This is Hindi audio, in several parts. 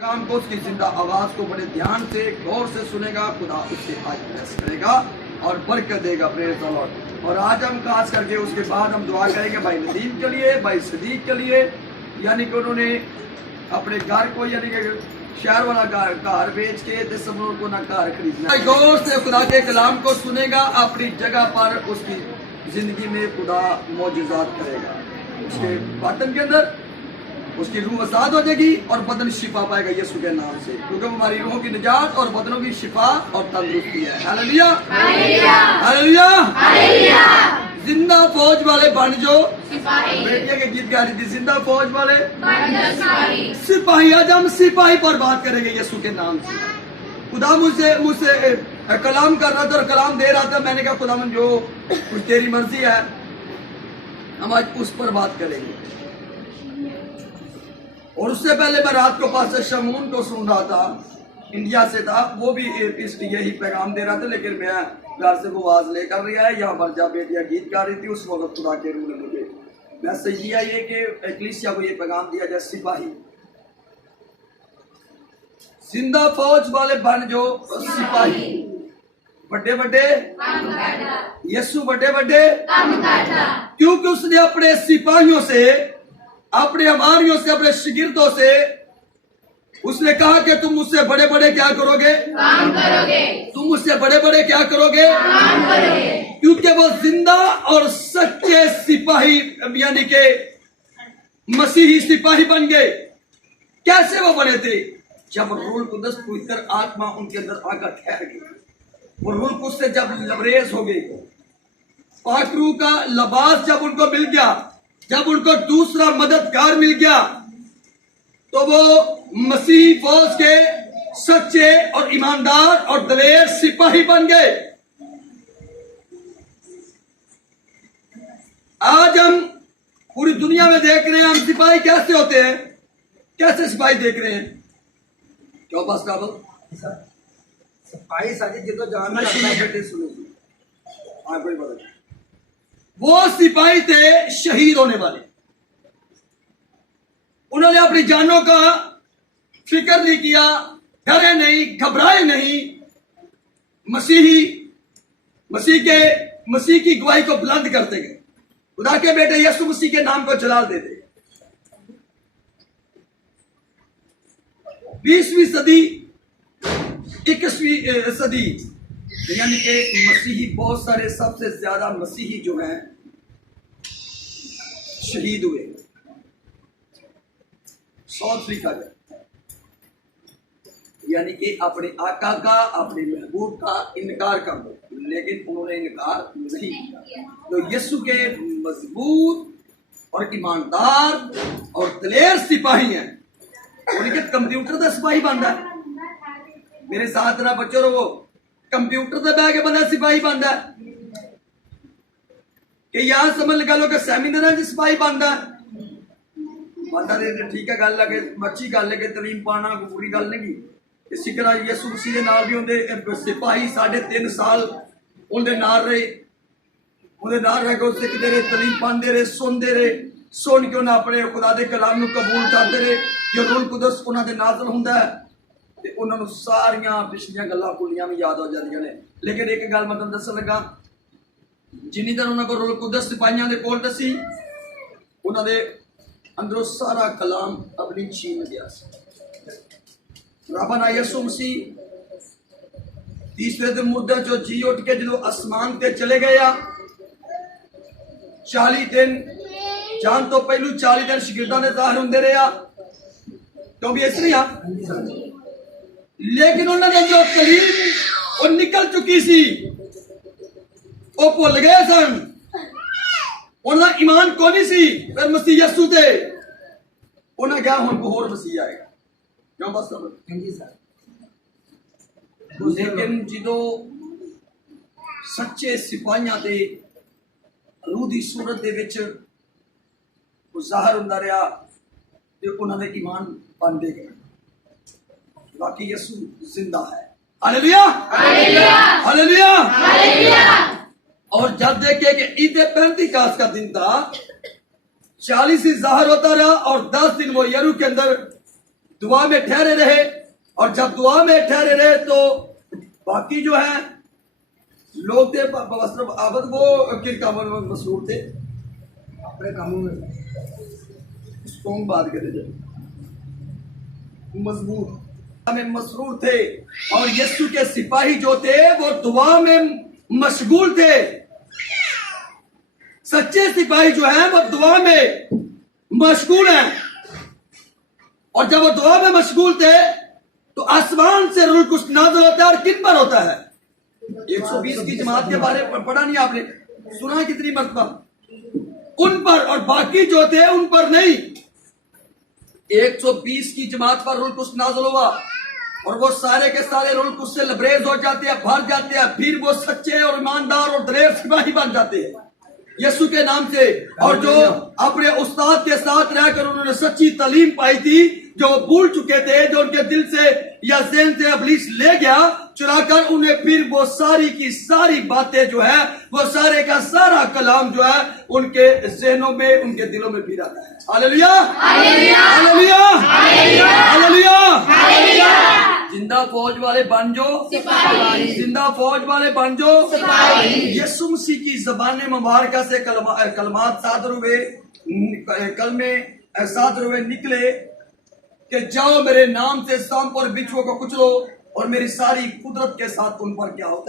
पैगाम को, उसकी जिंदा आवाज को बड़े ध्यान से गौर से सुनेगा। खुदा उससे आज ब्लेस करेगा और बरकत देगा। Praise the Lord. और आज हम खास करके उसके बाद हम दुआ करेंगे भाई नदीम के लिए, भाई सदीक के लिए, यानी कि उन्होंने अपने घर को यानी कि शहर वाला घर बेच के सब लोगों को ना घर खरीदना। गौर से खुदा के कलाम को सुनेगा, अपनी जगह पर उसकी जिंदगी में खुदा मौजूदात करेगा। उसके बदन के अंदर उसकी रूह आजाद हो जाएगी और बदन शिफा पाएगा यीशु के नाम से, क्योंकि हमारी रूहों की निजात और बदनों की शिफा और तंदुरुस्ती है। Hallelujah hallelujah hallelujah. जिंदा फौज वाले बन जो बेटिया के गीत गा रही थी, जिंदा फौज वाले सिपाही। आज हम सिपाही पर बात करेंगे यीशु के नाम से। खुदा मुझसे कलाम कर रहा था और कलाम दे रहा था। मैंने कहा खुदा जो कुछ तेरी मर्जी है, हम आज उस पर बात करेंगे। और उससे पहले मैं रात को पास शमून को सुन रहा था, इंडिया से था, वो भी यही पैगाम दे रहा था, लेकिन मैं घर से वो आवाज लेकर रहा है। यहाँ पर जब बेटियां गीत गा रही थी उस वक्त खुदा के रूह ने मुझे मैसेज दिया ये कि एक्लीसिया को ये पैगाम दिया जाए, सिपाही जिंदा फौज वाले बन जो सिपाही। बड़े बड़े यीशु बड़े बड़े, क्योंकि उसने अपने सिपाहियों से, अपने हमारियों से, अपने शिगिर्दों से उसने कहा कि तुम मुझसे बड़े बड़े क्या करोगे? काम करोगे। तुम मुझसे बड़े बड़े क्या करोगे? काम करोगे। क्योंकि वो जिंदा और सच्चे सिपाही यानी के मसीही सिपाही बन गए। कैसे वो बने थे? जब रूह कुदस पवित्र आत्मा उनके अंदर आकर ठहर गई और रूह कुदस से जब लबरेज हो गई, पाक रूह का लिबास जब उनको मिल गया, जब उनको दूसरा मददगार मिल गया, तो वो मसीही फौज के सच्चे और ईमानदार और दलेर सिपाही बन गए। आज हम पूरी दुनिया में देख रहे हैं हम सिपाही कैसे होते हैं, कैसे सिपाही देख रहे हैं। क्यों बस का सिपाही साजिद जी तो जानना बेटे सुनो, कोई बात। वो सिपाही थे शहीद होने वाले। उन्होंने अपनी जानों का फिक्र नहीं किया, डरे नहीं, घबराए नहीं। मसीह की गवाही को बुलंद करते गए। खुदा के बेटे यीशु मसीह के नाम को जलाल देते। 20वीं सदी 21वीं सदी यानी कि मसीही बहुत सारे, सबसे ज्यादा मसीही जो हैं शहीद हुए साउथ अफ्रीका में, यानी कि अपने आका का, अपने महबूब का इनकार कर दो, लेकिन उन्होंने इनकार नहीं किया। तो यीशु के मजबूत और ईमानदार और दलेर सिपाही हैं। उनके कंप्यूटर का सिपाही बनता है। मेरे साथ ना बच्चों वो कंप्यूटर से बह के बंदा सिपाही बनता है कि यहां समझ लगा लो कि सैमीनार सिपाही बनता है। ठीक है, गल है, अच्छी गल है कि तलीम पाना कोई बुरी गल नहीं। इसी तरह यीशु मसीह के नाल भी उनके सिपाही 3.5 साल उनके नाल रहे। उन्हें नाल रह के उस सिखते रहे, तलीम पाते रहे, सुनते रहे। सुन के उन्हें अपने खुदा के कलाम को कबूल करते रहे। जो रूह कुदस उन्होंने नाज़िल होंदा है ते उन्होंने सारियां पिछलियां गल्लां भुलियां भी याद हो जांदियां ने। लेकिन एक गल मैं तुहानूं दस्सण लगा, जिन्नी देर उन्होंने को रूह कुदस सिपाहियां दे कोल दसी, उन्होंने अंदरों सारा कलाम अपनी छीन गया। रब ना यीशु मसीह तीसरे दिन मुद्दा जो जी उठ के जो आसमान ते चले गया, 40 दिन जान तो पहलू 40 दिन शिगिर्दां ने ज़ाहिर होंदे रहा, क्योंकि इस तरह। लेकिन उन्होंने जो कलीम वो निकल चुकी सी, वो भुल गए सन। उन्होंने ईमान को नहीं सी, फिर मसीह यीशु थे उन्हें क्या हुण को होर मसीह आएगा। क्यों बस लेकिन जो सच्चे सिपाहियां दे रूह दी सूरत दे विच ज़ाहिर हुंदा रहा ते उन्होंने ईमान पांदे गए। बाकी यीशु जिंदा है। Hallelujah hallelujah hallelujah hallelujah. और जब देखे कि ईद पेंतिकॉस्त का दिन था, 40 ही ज़ाहिर होता रहा और 10 दिन वो यरू के अंदर दुआ में ठहरे रहे, और जब दुआ में ठहरे रहे तो बाकी जो है लोग थे आबद वो किरका मसरूर थे अपने कामों में स्ट्रॉन्ग बात करे जब मजबूत में मसरूर थे, और यीशु के सिपाही जो थे वो दुआ में मशगूल थे। सच्चे सिपाही जो है वो दुआ में मशगूल हैं, और जब वो दुआ में मशगूल थे तो आसमान से रूह कुछ नाज़िल होता है, और किन पर होता है? 120 की जमात के बारे में पढ़ा नहीं आपने? सुना कितनी मरतबा? उन पर, और बाकी जो थे उन पर नहीं। 120 की जमात पर रूह कुछ नाज़िल हुआ, और वो सारे के सारे रूह कुछ से लबरेज हो जाते हैं, भर जाते हैं, फिर वो सच्चे और ईमानदार और दलेर सिपाही बन जाते हैं यीशु के नाम से। और जो अपने उस्ताद के साथ रहकर उन्होंने सच्ची तालीम पाई थी, जो वो भूल चुके थे, जो उनके दिल से या ज़हन से इब्लीस ले गया चुराकर, उन्हें फिर वो सारी की सारी बातें जो है, वो सारे का सारा कलाम जो है उनके ज़हनों में, उनके दिलों में फिर आता है। Hallelujah, hallelujah, hallelujah, hallelujah. जिंदा फौज वाले बन जो सिपाही, जिंदा फौज वाले बन जो सिपाही। यीशु मसीह की ज़बान मुबारका से कलमात सादर हुए, कलमे सादर हुए निकले कि जाओ मेरे नाम से सांप और बिच्छुओं को कुचलो, और मेरी सारी कुदरत के साथ उन पर क्या हो?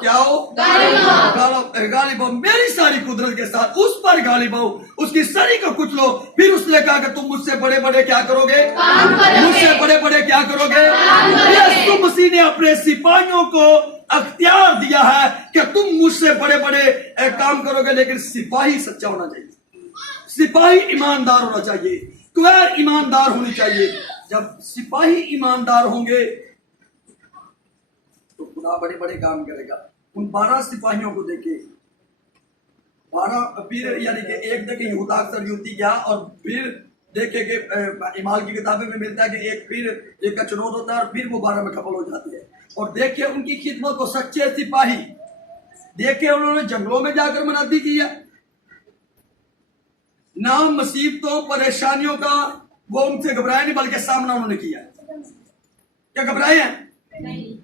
क्या हो? गालिब हो। मेरी सारी कुदरत के साथ उस पर गालिब हो, उसकी सरी को कुचलो। फिर उसने कहा कि तुम मुझसे बड़े बड़े क्या करोगे? मुझसे बड़े बड़े क्या करोगे? यीशु मसीह ने अपने सिपाहियों को अख्तियार दिया है कि तुम मुझसे बड़े बड़े काम करोगे, लेकिन सिपाही सच्चा होना चाहिए, सिपाही ईमानदार होना चाहिए, कुवैर ईमानदार होनी चाहिए। जब सिपाही ईमानदार होंगे तो खुदा बड़े बड़े काम करेगा। उन 12 सिपाहियों को देखे, 12 फिर यानी कि एक देखे यहूदा अक्सर युवती गया, और फिर देखे कि इमाल की किताबें में मिलता है कि एक फिर एक का चुनौत होता है, और फिर वो 12 में खपल हो जाती है। और देखे उनकी खिदमत को सच्चे सिपाही देखे, उन्होंने जंगलों में जाकर मनादी की है, ना मुसीबतों परेशानियों का वो उनसे घबराए नहीं, बल्कि सामना उन्होंने किया। क्या घबराए हैं? नहीं।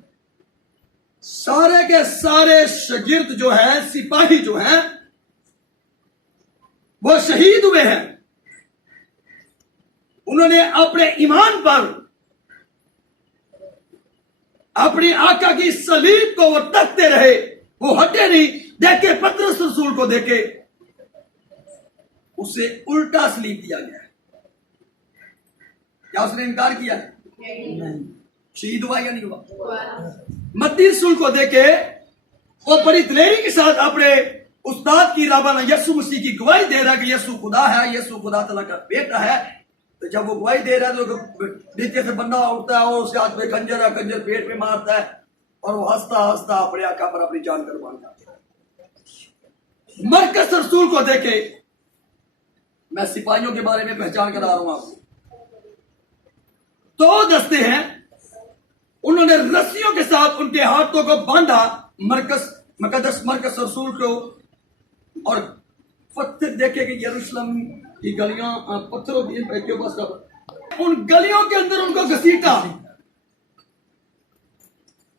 सारे के सारे शागिर्द जो है, सिपाही जो हैं, वो शहीद हुए हैं। उन्होंने अपने ईमान पर अपनी आका की सलीब को वो तकते रहे, वो हटे नहीं। देखे पतरस रसूल को देखे, उसे उल्टा सलीब दिया गया। क्या उसने इनकार किया? नहीं। शहीद हुआ या नहीं हुआ? मत्ती रसूल को देखे, वो बड़ी दिलेरी के साथ अपने उस्ताद की राबाना यीशु मसीह की गवाही दे रहा है कि यीशु खुदा है, यीशु खुदा तआला का बेटा है। तो जब वो गवाही दे रहा है तो नीचे से बंदा उठता है, और उसके हाथ में खंजर है, खंजर पेट में मारता है, और वो हंसता हंसता अपने आका पर अपनी जान कुर्बान करता है। मरकस रसूल को देखे, मैं सिपाहियों के बारे में पहचान करा रहा हूं आपको। तो दस्ते हैं, उन्होंने रस्सियों के साथ उनके हाथों को बांधा, मरकस रसूल को, और पत्थर देखे कि यरूशलेम की गलियां पत्थरों के ऊपर, उन गलियों के अंदर उनको घसीटा,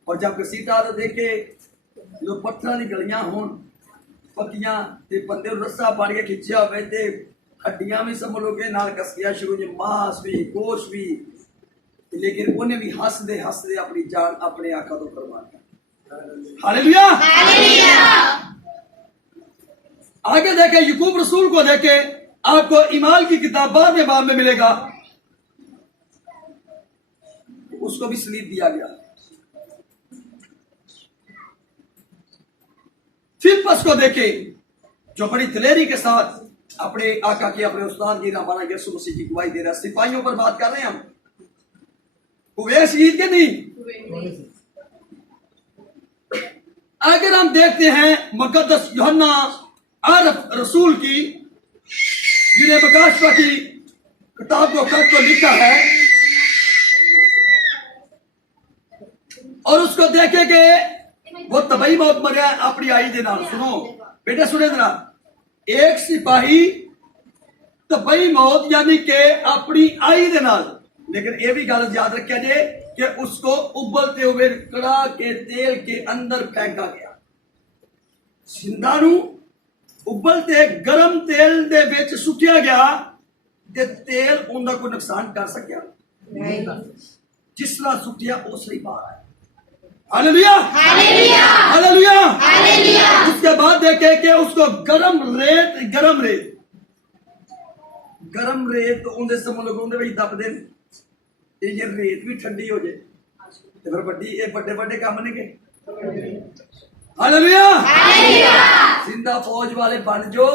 और जब घसीटा तो देखे जो पत्थर की गलियां हों पक्कियां, बंदे रस्सा पाड़ के खिंचा हुए थे, हड्डियां भी समझोगे नाल कसिया शुरू जी, मांस भी, गोश्त भी, लेकिन उन्हें भी हंसदे हंसदे अपनी जान अपने आका तो कुर्बान कर। Hallelujah, hallelujah. आगे देखे याकूब रसूल को देखे, आपको ईमाल की किताब बाब में मिलेगा, उसको भी सलीब दिया गया। फिलिप्पस को देखे, जो बड़ी दिलेरी के साथ अपने आका की, अपने उस्ताद की राबाना यीशु मसीह की गवाही दे रहा है। सिपाहियों पर बात कर रहे हैं हम, हुए शहीद के नहीं। अगर हम देखते हैं मुकद्दस यूहन्ना आरफ रसूल की, जिन्हें बकाशवा की किताब को खत को लिखा है, और उसको देखे कि वो तबई मौत मरिया अपनी आई दे नाल। सुनो बेटे, सुने जरा, एक सिपाही तबई मौत यानी के अपनी आई दे नाल लेकिन ये भी गल याद रखिया जे कि उसको उबलते हुए कड़ा के तेल के अंदर फेंका गया। जिंदा नू उबलते गरम तेल दे विच सुटिया गया ते तेल उनका कोई नुकसान कर सकिया नहीं। जिसला सुटिया उस ही बाहर आया। Hallelujah hallelujah hallelujah. उसके बाद देखे कि उसको गरम रेत तो उनके समूह लोग उनके दब दे ये रेत भी ठंडी हो जाए तो फिर बड़े बड़े काम नहीं गए। हालेलुया जिंदा फौज वाले बन जो।